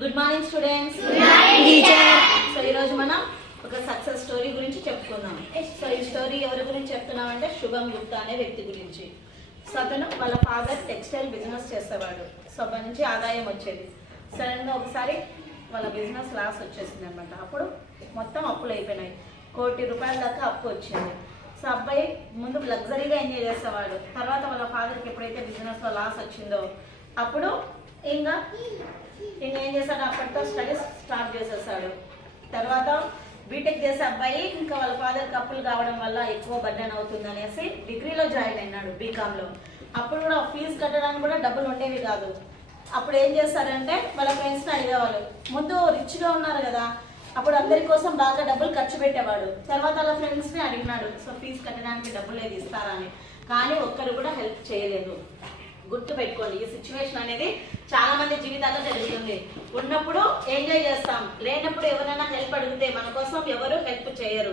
Good morning students. So ఈరోజు మనం ఒక సక్సెస్ స్టోరీ గురించి చెప్పుకుందాం. సో ఈ స్టోరీ ఎవరి గురించి చెప్తున్నామంటే శుభం గుప్తా అనే వ్యక్తి గురించి. సో అతను వాళ్ళ ఫాదర్ టెక్స్టైల్ బిజినెస్ చేసేవాడు. సో మంచి ఆదాయం వచ్చేది. సడన్గా ఒకసారి వాళ్ళ బిజినెస్ లాస్ వచ్చేసింది అనమాట. అప్పుడు మొత్తం అప్పులు అయిపోయినాయి. ₹1,00,00,000 దాకా అప్పు వచ్చింది. సో అబ్బాయి ముందు లగ్జరీగా ఎంజాయ్ చేసేవాడు. తర్వాత వాళ్ళ ఫాదర్కి ఎప్పుడైతే బిజినెస్లో లాస్ వచ్చిందో అప్పుడు ఇంకా ఏం చేశాడు, అప్పటితో స్టడీస్ స్టార్ట్ చేసేసాడు. తర్వాత బీటెక్ చేసే అబ్బాయి ఇంకా వాళ్ళ ఫాదర్కి అప్పులు కావడం వల్ల ఎక్కువ బర్డెన్ అవుతుంది అనేసి డిగ్రీలో జాయిన్ అయినాడు బీకామ్లో. అప్పుడు కూడా ఫీజు కట్టడానికి కూడా డబ్బులు ఉండేవి కాదు. అప్పుడు ఏం చేస్తారంటే వాళ్ళ ఫ్రెండ్స్ని అడిగేవాళ్ళు. ముందు రిచ్గా ఉన్నారు కదా, అప్పుడు అందరి కోసం బాగా డబ్బులు ఖర్చు పెట్టేవాడు. తర్వాత వాళ్ళ ఫ్రెండ్స్ని అడిగినాడు, సో ఫీజు కట్టడానికి డబ్బులు లేదు ఇస్తారా అని. కానీ ఒక్కరు కూడా హెల్ప్ చేయలేదు. గుర్తు పెట్టుకోండి, ఈ సిచ్యువేషన్ అనేది చాలా మంది జీవితాల్లో జరుగుతుంది. ఉన్నప్పుడు ఎంజాయ్ చేస్తాం, లేనప్పుడు ఎవరైనా హెల్ప్ అడిగితే మన కోసం ఎవరు హెల్ప్ చేయరు.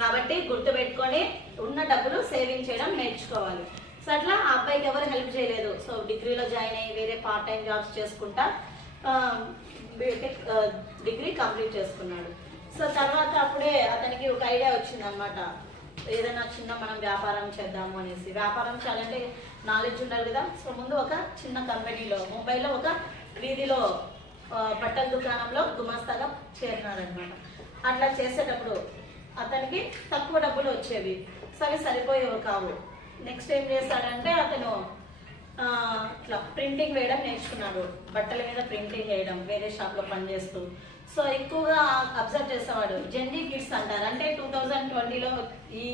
కాబట్టి గుర్తు పెట్టుకొని ఉన్న డబ్బులు సేవింగ్ చేయడం నేర్చుకోవాలి. సో అట్లా ఆ అబ్బాయికి ఎవరు హెల్ప్ చేయలేదు. సో డిగ్రీలో జాయిన్ అయ్యి వేరే పార్ట్ టైం జాబ్స్ చేసుకుంటా బీటెక్ డిగ్రీ కంప్లీట్ చేసుకున్నాడు. సో తర్వాత అప్పుడే అతనికి ఒక ఐడియా వచ్చింది అనమాట, ఏదైనా చిన్న మనం వ్యాపారం చేద్దాము అనేసి. వ్యాపారం చేయాలంటే నాలెడ్జ్ ఉండాలి కదా. సో ముందు ఒక చిన్న కంపెనీలో ముంబైలో ఒక వీధిలో బట్టల దుకాణంలో గుమాస్తాగా చేరినాడు అనమాట. అట్లా చేసేటప్పుడు అతనికి తక్కువ డబ్బులు వచ్చేవి. సో అవి సరిపోయేవి కావు. నెక్స్ట్ ఏం చేస్తాడంటే అతను ఇట్లా ప్రింటింగ్ వేయడం నేర్చుకున్నాడు. బట్టల మీద ప్రింటింగ్ వేయడం వేరే షాప్లో పనిచేస్తూ. సో ఎక్కువగా అబ్జర్వ్ చేసేవాడు. జెన్జీ కిడ్స్ అంటారు, అంటే 2020లో ఈ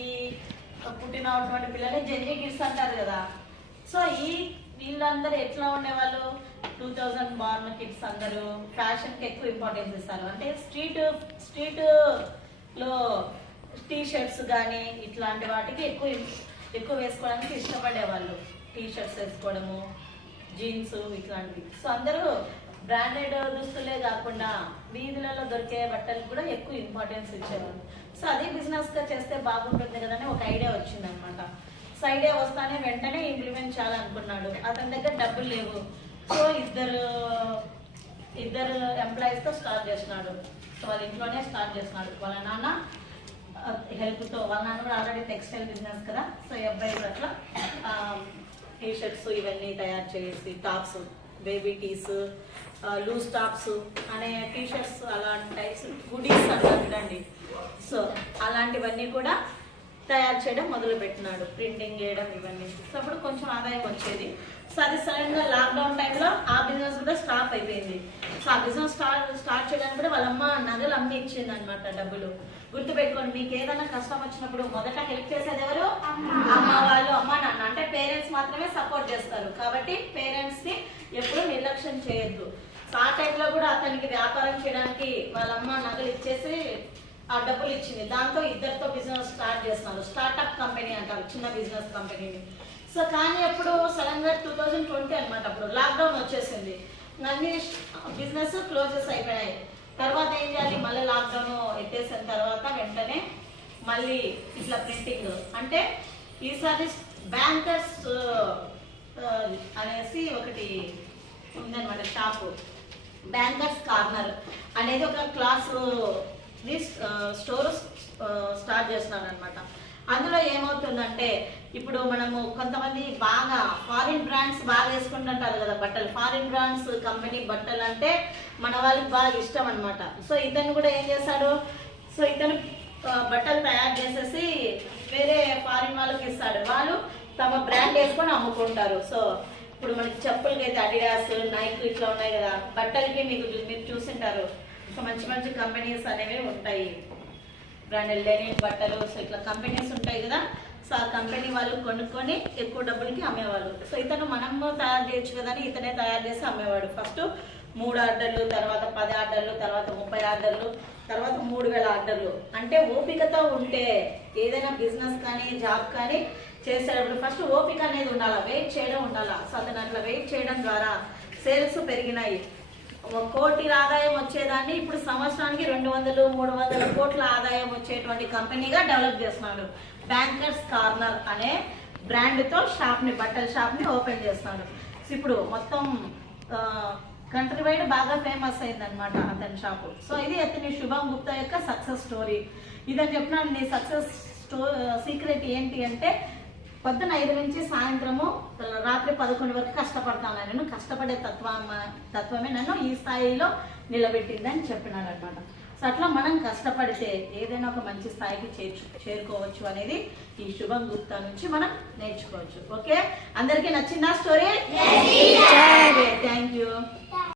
పుట్టినటువంటి పిల్లల్ని జెన్జీ కిడ్స్ అంటారు కదా. సో వీళ్ళందరూ ఎట్లా ఉండేవాళ్ళు, 2000 బార్న్ కిడ్స్ అందరూ ఫ్యాషన్కి ఎక్కువ ఇంపార్టెన్స్ ఇస్తారు. అంటే స్ట్రీట్లో టీ షర్ట్స్ కానీ ఇట్లాంటి వాటికి ఎక్కువ వేసుకోవడానికి ఇష్టపడేవాళ్ళు. టీ షర్ట్స్ వేసుకోవడము, జీన్స్ ఇట్లాంటివి. సో అందరూ బ్రాండెడ్ దుస్తులే కాకుండా వీధులలో దొరికే బట్టలకు కూడా ఎక్కువ ఇంపార్టెన్స్ ఇచ్చేవాళ్ళు. సో అది బిజినెస్గా చేస్తే బాగుంటుంది కదా అని ఒక ఐడియా వచ్చింది అనమాట. సో ఐడియా వస్తానే వెంటనే ఇంప్లిమెంట్ చేయాలనుకున్నాడు. అతని దగ్గర డబ్బులు లేవు. సో ఇద్దరు ఎంప్లాయీస్తో స్టార్ట్ చేసినాడు. సో వాళ్ళ ఇంట్లోనే స్టార్ట్ చేసినాడు. వాళ్ళ నాన్న హెల్ప్తో. వాళ్ళ నాన్న కూడా ఆల్రెడీ టెక్స్టైల్ బిజినెస్ కదా. సో ఈ అబ్బాయి అట్లా టీ షర్ట్స్ ఇవన్నీ తయారు చేసి, tops, baby tees, loose tops అనే టీ షర్ట్స్, అలాంటి టైప్స్, హుడీస్ అలాంటివండి. సో అలాంటివన్నీ కూడా తయారు చేయడం మొదలు పెట్టినాడు. ప్రింటింగ్ చేయడం ఇవన్నీ. సో అప్పుడు కొంచెం ఆదాయం వచ్చేది. సో అది సడన్గా లాక్డౌన్ టైంలో ఆ బిజినెస్ కూడా స్టాప్ అయిపోయింది. సో ఆ బిజినెస్ స్టార్ట్ చేయడానికి కూడా వాళ్ళమ్మ నగలు అమ్మి ఇచ్చింది అనమాట డబ్బులు. గుర్తుపెట్టుకోండి, మీకు ఏదైనా కష్టం వచ్చినప్పుడు మొదట హెల్ప్ చేసేది ఎవరు? అమ్మ వాళ్ళు, అమ్మ నాన్న. అంటే పేరెంట్స్ మాత్రమే సపోర్ట్ చేస్తారు. కాబట్టి పేరెంట్స్ ని ఎప్పుడు నిర్లక్ష్యం చేయొద్దు. సో ఆ టైంలో కూడా అతనికి వ్యాపారం చేయడానికి వాళ్ళమ్మ నగలు ఇచ్చేసి ఆ డబ్బులు ఇచ్చింది. దాంతో ఇద్దరితో బిజినెస్ స్టార్ట్ చేస్తున్నారు. స్టార్ట్అప్ కంపెనీ అంటారు చిన్న బిజినెస్ కంపెనీని. సో కానీ ఎప్పుడు సడన్ గా 2020 అనమాట, అప్పుడు లాక్డౌన్ వచ్చేసింది. అన్ని బిజినెస్ క్లోజెస్ అయిపోయాయి. తర్వాత ఏం చేయాలి, మళ్ళీ లాక్డౌన్ ఎత్తేసిన తర్వాత వెంటనే మళ్ళీ ఇట్లా ప్రింటింగ్. అంటే ఈసారి బ్యాంకర్స్ అనేసి ఒకటి ఉందన్నమాట షాపు. బ్యాంకర్స్ కార్నర్ అనేది ఒక క్లాస్ స్టోర్ స్టార్ట్ చేస్తున్నాడు అనమాట. అందులో ఏమవుతుందంటే ఇప్పుడు మనము కొంతమంది బాగా ఫారిన్ బ్రాండ్స్ బాగా వేసుకుంటుంటారు కదా బట్టలు. ఫారిన్ బ్రాండ్స్ కంపెనీ బట్టలు అంటే మన వాళ్ళకి బాగా ఇష్టం అనమాట. సో ఇతను కూడా ఏం చేశాడు, సో ఇతను బట్టలు తయారు చేసేసి వేరే ఫారిన్ వాళ్ళకి ఇస్తాడు. వాళ్ళు తమ బ్రాండ్ వేసుకొని అమ్ముకుంటారు. సో ఇప్పుడు మనకి చెప్పులకి అయితే అడిడాస్, నైక్ ఇట్లా ఉన్నాయి కదా. బట్టలకి మీరు చూసింటారు. సో మంచి మంచి కంపెనీస్ అనేవి ఉంటాయి, బ్రాండెడ్ లెనిన్ బట్టలు. సో ఇట్లా కంపెనీస్ ఉంటాయి కదా. సో ఆ కంపెనీ వాళ్ళు కొనుక్కొని ఎక్కువ డబ్బులకి అమ్మేవాళ్ళు. సో ఇతను మనము తయారు చేయొచ్చు కదా అని ఇతనే తయారు చేసి అమ్మేవాడు. ఫస్ట్ 3 ఆర్డర్లు, తర్వాత 10 ఆర్డర్లు, తర్వాత 30 ఆర్డర్లు, తర్వాత 3000 ఆర్డర్లు. అంటే ఓపికతో ఉంటే ఏదైనా బిజినెస్ కానీ జాబ్ కానీ చేసేటప్పుడు ఫస్ట్ ఓపిక అనేది ఉండాలా, వెయిట్ చేయడం ఉండాలా. సో అతను అట్లా వెయిట్ చేయడం ద్వారా సేల్స్ పెరిగినాయి. 1 కోటి ఆదాయం వచ్చేదాన్ని ఇప్పుడు సంవత్సరానికి 200-300 కోట్ల ఆదాయం వచ్చేటువంటి కంపెనీగా డెవలప్ చేస్తున్నాడు. బ్యాంకర్స్ కార్నర్ అనే బ్రాండ్తో బట్టల షాప్ని ఓపెన్ చేస్తున్నాడు. ఇప్పుడు మొత్తం కంట్రీ వైడ్ బాగా ఫేమస్ అయింది అనమాట అతని షాపు. సో ఇది అతని శుభం గుప్తా యొక్క సక్సెస్ స్టోరీ. ఇదని చెప్పిన నీ సక్సెస్ సీక్రెట్ ఏంటి అంటే పొద్దున 5 నుంచి సాయంత్రము రాత్రి 11 వరకు కష్టపడతాను. నేను కష్టపడే తత్వమే నన్ను ఈ స్థాయిలో నిలబెట్టిందని చెప్పినాడు అనమాట. సో అట్లా మనం కష్టపడితే ఏదైనా ఒక మంచి స్థాయికి చేరుకోవచ్చు అనేది ఈ శుభం గుప్తా నుంచి మనం నేర్చుకోవచ్చు. ఓకే, అందరికీ నచ్చిందా స్టోరీ? Thank you.